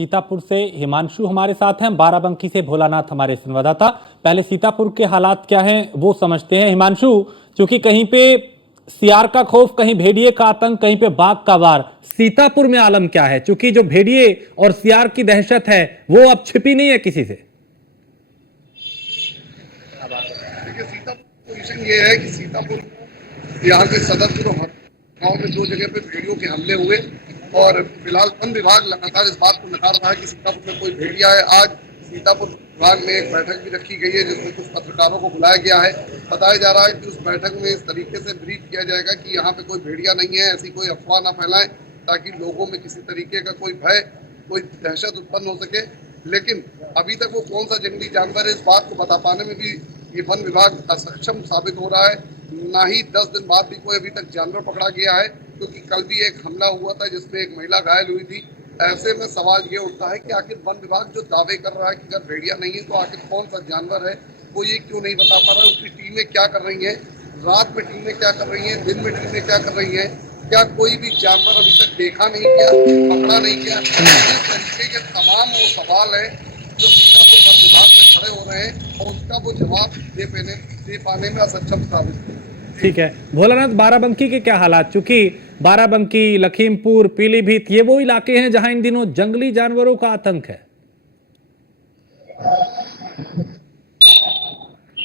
सीतापुर से हिमांशु हमारे साथ हैं, बाराबंकी से भोलानाथ हमारे संवाददाता। पहले सीतापुर के हालात क्या हैं वो समझते हैं। हिमांशु, क्योंकि कहीं पे सियार का खौफ, कहीं भेड़िए का आतंक, कहीं पे बाघ का वार, सीतापुर में आलम क्या है? क्योंकि जो भेड़िए और सियार की दहशत है वो अब छिपी नहीं है किसी से। देखिए, सीतापुर पोजीशन ये है कि सीतापुर यहाँ के सदरपुर गांव में 2 जगह पे भेड़ियों के हमले हुए और फिलहाल वन विभाग लगातार इस बात को नकार रहा है कि सीतापुर में कोई भेड़िया है। आज सीतापुर विभाग में एक बैठक भी रखी गई है जिसमें कुछ पत्रकारों को बुलाया गया है। बताया जा रहा है कि उस बैठक में इस तरीके से ब्रीफ किया जाएगा कि यहाँ पे कोई भेड़िया नहीं है, ऐसी कोई अफवाह ना फैलाएं ताकि लोगों में किसी तरीके का कोई भय, कोई दहशत उत्पन्न हो सके। लेकिन अभी तक वो कौन सा जंगली जानवर है इस बात को बता पाने में भी ये वन विभाग असक्षम साबित हो रहा है। ना ही 10 दिन बाद भी कोई अभी तक जानवर पकड़ा गया है, क्योंकि कल भी एक हमला हुआ था जिसमें एक महिला घायल हुई थी। ऐसे में सवाल ये उठता है कि आखिर वन विभाग जो दावे कर रहा है कि अगर भेड़िया नहीं है तो आखिर कौन सा जानवर है, वो ये क्यों नहीं बता पा रहा है। उसकी टीमें क्या कर रही हैं, रात में टीमें क्या कर रही हैं, दिन में टीमें क्या कर रही हैं, क्या कोई भी जानवर अभी तक देखा नहीं गया, पकड़ा नहीं गया। इस तरीके के तमाम वो सवाल है जो सीतापुर वन विभाग में खड़े हो रहे हैं और उसका वो जवाब दे पाने में असक्षम साबित है। ठीक है भोलानाथ, बाराबंकी के क्या हालात? चूंकि बाराबंकी, लखीमपुर, पीलीभीत ये वो इलाके हैं जहां इन दिनों जंगली जानवरों का आतंक है।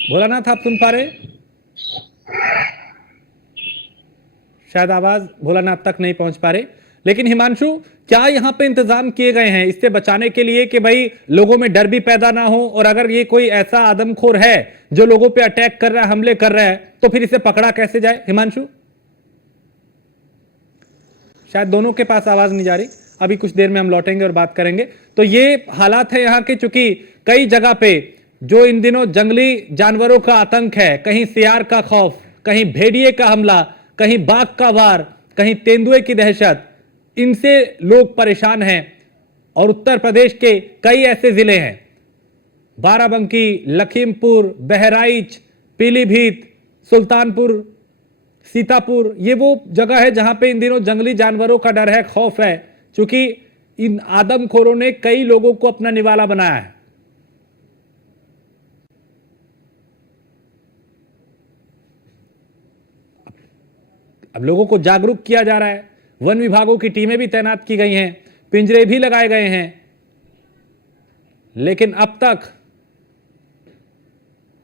भोलानाथ, आप सुन पा रहे? शायद आवाज भोलानाथ तक नहीं पहुंच पा रहे। लेकिन हिमांशु, क्या यहाँ पे इंतजाम किए गए हैं इससे बचाने के लिए कि भाई लोगों में डर भी पैदा ना हो, और अगर ये कोई ऐसा आदमखोर है जो लोगों पे अटैक कर रहा है, हमले कर रहा है, तो फिर इसे पकड़ा कैसे जाए? हिमांशु, शायद दोनों के पास आवाज नहीं जा रही। अभी कुछ देर में हम लौटेंगे और बात करेंगे। तो ये हालात है यहाँ के, चूंकि कई जगह पे जो इन दिनों जंगली जानवरों का आतंक है, कहीं सियार का खौफ, कहीं भेड़िए का हमला, कहीं बाघ का वार, कहीं तेंदुए की दहशत, इनसे लोग परेशान हैं। और उत्तर प्रदेश के कई ऐसे जिले हैं, बाराबंकी, लखीमपुर, बहराइच, पीलीभीत, सुल्तानपुर, सीतापुर, ये वो जगह है जहां पे इन दिनों जंगली जानवरों का डर है, खौफ है, क्योंकि इन आदमखोरों ने कई लोगों को अपना निवाला बनाया है। अब लोगों को जागरूक किया जा रहा है, वन विभागों की टीमें भी तैनात की गई हैं, पिंजरे भी लगाए गए हैं, लेकिन अब तक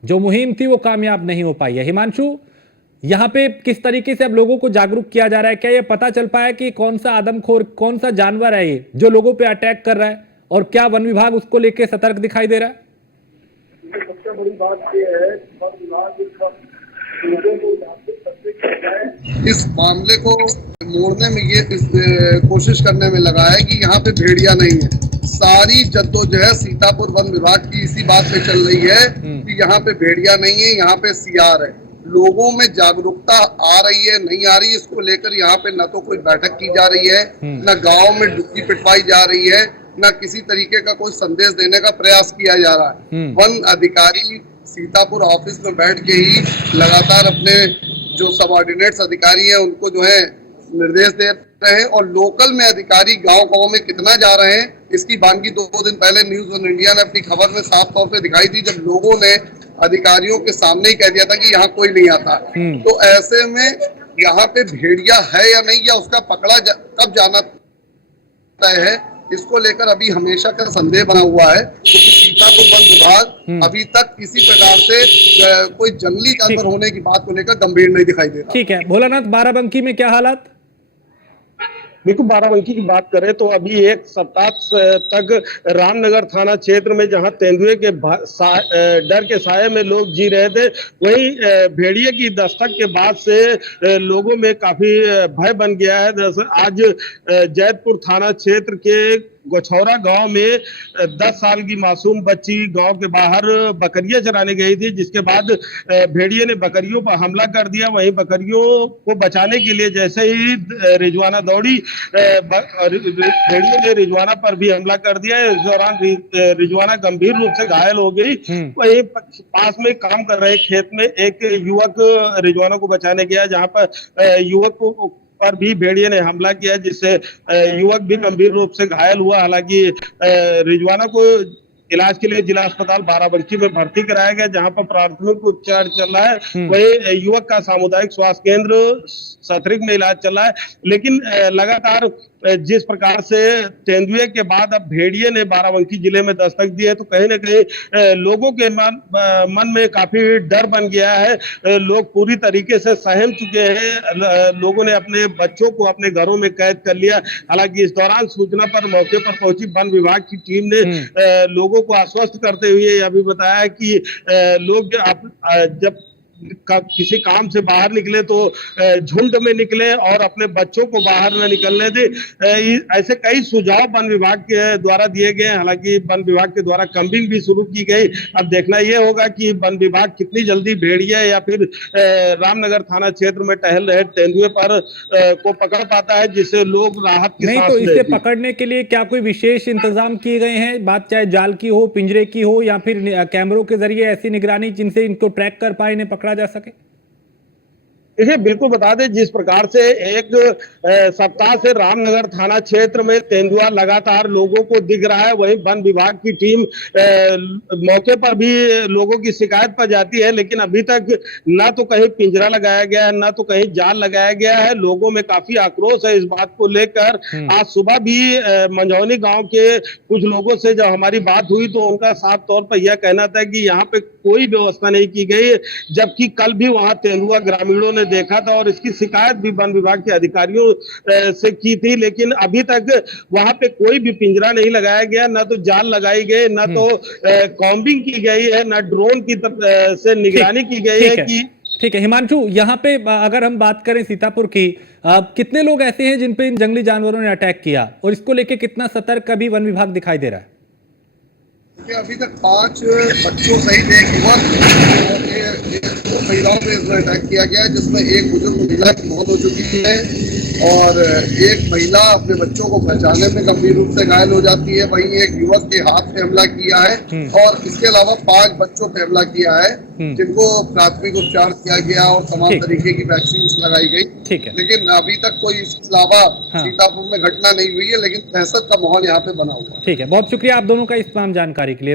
जो मुहिम थी वो कामयाब नहीं हो पाई है। हिमांशु, यहां पे किस तरीके से अब लोगों को जागरूक किया जा रहा है? क्या ये पता चल पाया कि कौन सा आदमखोर, कौन सा जानवर है ये जो लोगों पे अटैक कर रहा है, और क्या वन विभाग उसको लेके सतर्क दिखाई दे रहा है? सबसे बड़ी बात ये है वन विभाग इस मामले को मोड़ने में ये कोशिश करने में लगा है कि यहाँ पे भेड़िया नहीं है। सारी जद्दोजहद सीतापुर वन विभाग की इसी बात पे चल रही है कि यहाँ पे भेड़िया नहीं है, यहाँ पे सियार है। लोगों में जागरूकता आ रही है, नहीं आ रही, इसको लेकर यहाँ पे न तो कोई बैठक की जा रही है, न गांव में डुबकी पिटवाई जा रही है, न किसी तरीके का कोई संदेश देने का प्रयास किया जा रहा है। वन अधिकारी सीतापुर ऑफिस में बैठ के ही लगातार अपने जो सबऑर्डिनेट्स अधिकारी हैं उनको जो है निर्देश दे रहे हैं, और लोकल में अधिकारी गांव-गांव में कितना जा रहे हैं इसकी बानगी 2 दिन पहले न्यूज ऑन इंडिया ने अपनी खबर में साफ तौर पे दिखाई थी, जब लोगों ने अधिकारियों के सामने ही कह दिया था कि यहाँ कोई नहीं आता। तो ऐसे में यहाँ पे भेड़िया है या नहीं, या उसका पकड़ा कब जाना तय है, इसको लेकर अभी हमेशा का संदेह बना हुआ है, क्योंकि सीतापुर वन विभाग अभी तक किसी प्रकार से कोई जंगली जानवर होने की बात को लेकर गंभीर नहीं दिखाई दे रहा। ठीक है भोलानाथ, बाराबंकी में क्या हालात? देखो, बाराबंकी की बात करें तो अभी एक सप्ताह तक रामनगर थाना क्षेत्र में जहां तेंदुए के डर के साये में लोग जी रहे थे, वहीं भेड़िए की दस्तक के बाद से लोगों में काफी भय बन गया है। दरअसल आज जैतपुर थाना क्षेत्र के गोछौरा गांव में 10 साल की मासूम बच्ची गांव के बाहर बकरियां चराने गई थी, जिसके बाद भेड़िए ने बकरियों पर हमला कर दिया। वहीं बकरियों को बचाने के लिए जैसे ही रिजवाना दौड़ी, भेड़िए ने रिजवाना पर भी हमला कर दिया। इस दौरान रिजवाना गंभीर रूप से घायल हो गई। वहीं पास में काम कर रहे खेत में एक युवक रिजवाना को बचाने गया, जहां पर युवक को पर भी भेड़िए ने हमला किया, जिससे युवक भी गंभीर रूप से घायल हुआ। हालांकि रिजवाना को इलाज के लिए जिला अस्पताल बाराबंकी में भर्ती कराया गया, जहां पर प्राथमिक उपचार चल रहा है। वहीं युवक का सामुदायिक स्वास्थ्य केंद्र सतरिक में इलाज चल रहा है। लेकिन लगातार जिस प्रकार से तेंदुए के बाद अब भेड़िए ने बाराबंकी जिले में दस्तक दी है, तो कहीं ना कहीं लोगों के मन में काफी डर बन गया है। लोग पूरी तरीके से सहम चुके हैं। लोगों ने अपने बच्चों को अपने घरों में कैद कर लिया। हालांकि इस दौरान सूचना पर मौके पर पहुंची वन विभाग की टीम ने लोगों को आश्वस्त करते हुए यह भी बताया कि लोग जब किसी काम से बाहर निकले तो झुंड में निकले और अपने बच्चों को बाहर न निकलने दे। ऐसे कई सुझाव वन विभाग के द्वारा दिए गए। हालांकि वन विभाग के द्वारा कम्बिंग भी शुरू की गई। अब देखना यह होगा कि वन विभाग कितनी जल्दी भेड़िया या फिर रामनगर थाना क्षेत्र में टहल रहे तेंदुए पर को पकड़ पाता है, जिससे लोग राहत की नहीं सांस तो ले। इसे पकड़ने के लिए क्या कोई विशेष इंतजाम किए गए हैं? बात चाहे जाल की हो, पिंजरे की हो, या फिर कैमरों के जरिए ऐसी निगरानी जिनसे इनको ट्रैक कर पाए, इन्हें पकड़ा जा सके? देखिए, बिल्कुल बता दें, जिस प्रकार से एक सप्ताह से रामनगर थाना क्षेत्र में तेंदुआ लगातार लोगों को दिख रहा है, वहीं वन विभाग की टीम मौके पर भी लोगों की शिकायत पर जाती है, लेकिन अभी तक ना तो कहीं पिंजरा लगाया गया है, ना तो कहीं जाल लगाया गया है। लोगों में काफी आक्रोश है इस बात को लेकर। आज सुबह भी मंझौनी गांव के कुछ लोगों से जब हमारी बात हुई तो उनका साफ तौर पर यह कहना था कि यहाँ पे कोई व्यवस्था नहीं की गई, जबकि कल भी वहां तेंदुआ ग्रामीणों ने देखा था और इसकी शिकायत भी वन विभाग के अधिकारियों से की थी। लेकिन अभी तक वहां पे कोई भी पिंजरा नहीं लगाया गया, ना तो जाल लगाई गई, ना तो कॉम्बिंग की गई है, ना ड्रोन की से निगरानी की गई है कि। ठीक है हिमांशु, यहाँ पे अगर हम बात करें सीतापुर की, कितने लोग ऐसे हैं जिन पे इन जंगली जानवरों ने अटैक किया और इसको लेके कितना सतर्क अभी वन विभाग दिखाई दे रहा है? अभी तक 5 बच्चों सहित एक युवक और 2 महिलाओं पे इसमें अटैक किया गया है, जिसमें एक बुजुर्ग महिला की मौत हो चुकी है और एक महिला अपने बच्चों को बचाने में गंभीर रूप से घायल हो जाती है। वहीं एक युवक के हाथ पे हमला किया है और इसके अलावा 5 बच्चों पे हमला किया है, जिनको प्राथमिक उपचार किया गया और तमाम तरीके की वैक्सीन लगाई गई। लेकिन अभी तक कोई इसके अलावा सीतापुर में घटना नहीं हुई है, लेकिन दहशत का माहौल यहाँ पे बना हुआ है। ठीक है, बहुत शुक्रिया आप दोनों का इस तमाम जानकारी के लिए।